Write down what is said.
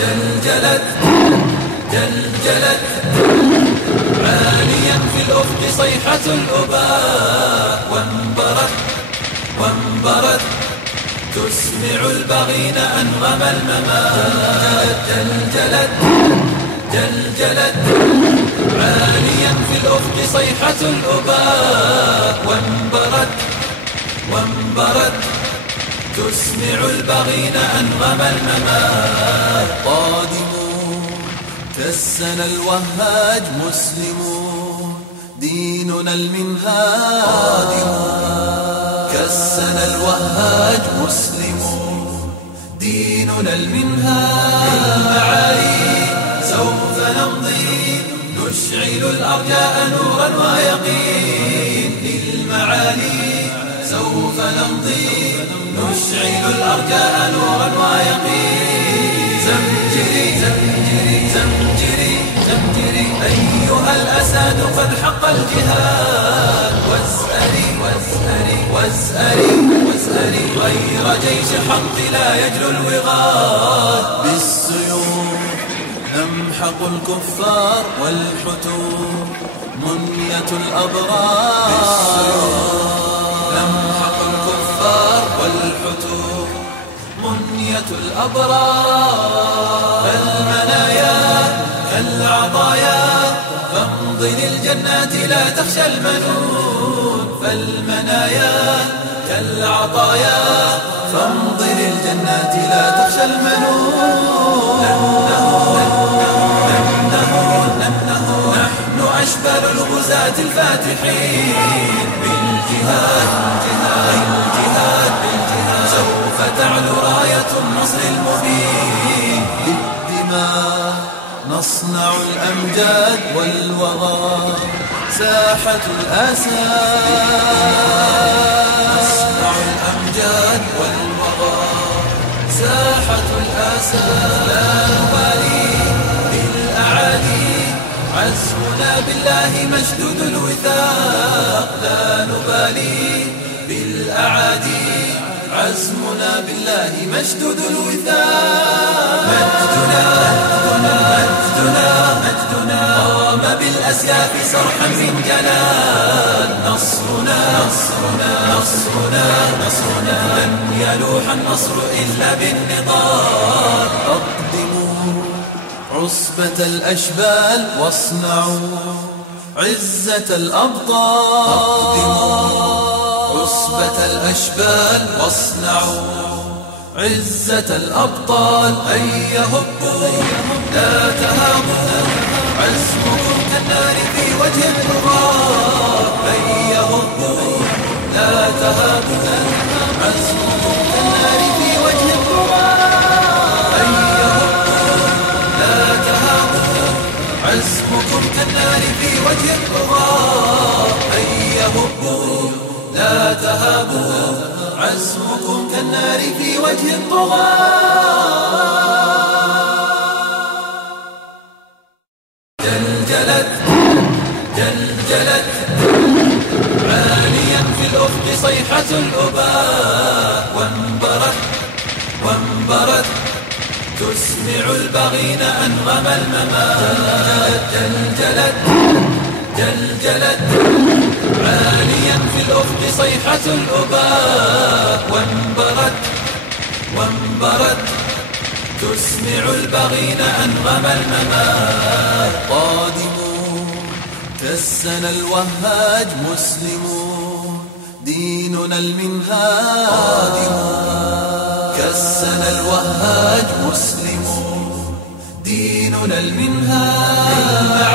جلجلت جلجلت عاليا في الأفق صيحة الأباء وانبرت تسمع البغين أنغم الممات. جلجلت عاليا في الأفق صيحة الأباء وانبرت تسمع البغين أنغم الممات. قادمون كالسنا الوهاج مسلمون ديننا المنهاج. كالسنا الوهاج مسلمون ديننا المنهاج. للمعالي سوف نمضي نشعل الأرجاء نورا ويقين. للمعالي سوف نمضي نشعل الأرجاء نورا ويقين. زمجري زمجري زمجري زمجري أيها الأسد قد حق الجهاد. واسألي غير جيش الحق لا يجلو الوغاد. بالسيوف نمحق الكفار والحتور منية الأبرار. نمحق الكفار والحتور منية الأبرار. فالمنايا كالعطايا فامض للجنات لا تخشى المنون. فالمنايا كالعطايا فامض للجنات لا تخشى المنون. نحن أشبال الغزاة الفاتحين. بالجهاد سوف تعلو راية النصر المبين. بالدماء نصنع الأمجاد والوغى ساحة الأسى. نصنع الأمجاد والوغى ساحة الأسى. لا نبالي بالأعادي عزمنا بالله مشدود الوثاق. لا نبالي بالأعادي عزمنا بالله مشدود الوثاق. مجدنا قام بالأسياف صرحا من جلال. نصرنا لن يلوح النصر إلا بالنضال. أقدموا عصبة الأشبال واصنعوا عزة الأبطال. عصبة الأشبال واصنعوا عزة الأبطال. هيا هبوا لا تهابوا عزمكم كالنار في وجه الطغاة. هيا هبوا لا تهابوا عزمكم كالنار في وجه الطغاة. هيا هبوا لا تهابوا عزمكم كالنار في وجه الطغاة. هيا هبوا لا تهابوا عزمكم كالنار في وجه الطغاة. جلجلت عاليا في الأفق صيحة الأباء وانبرت تسمع البغين أنغم الممات. جلجلت عاليا في الأفق صيحة الأباء وانبرت تسمع البغين أنغم الممات. قادمون كالسنا الوهاج مسلمون ديننا المنهاج. كالسنا الوهاج مسلمون ديننا المنهاج.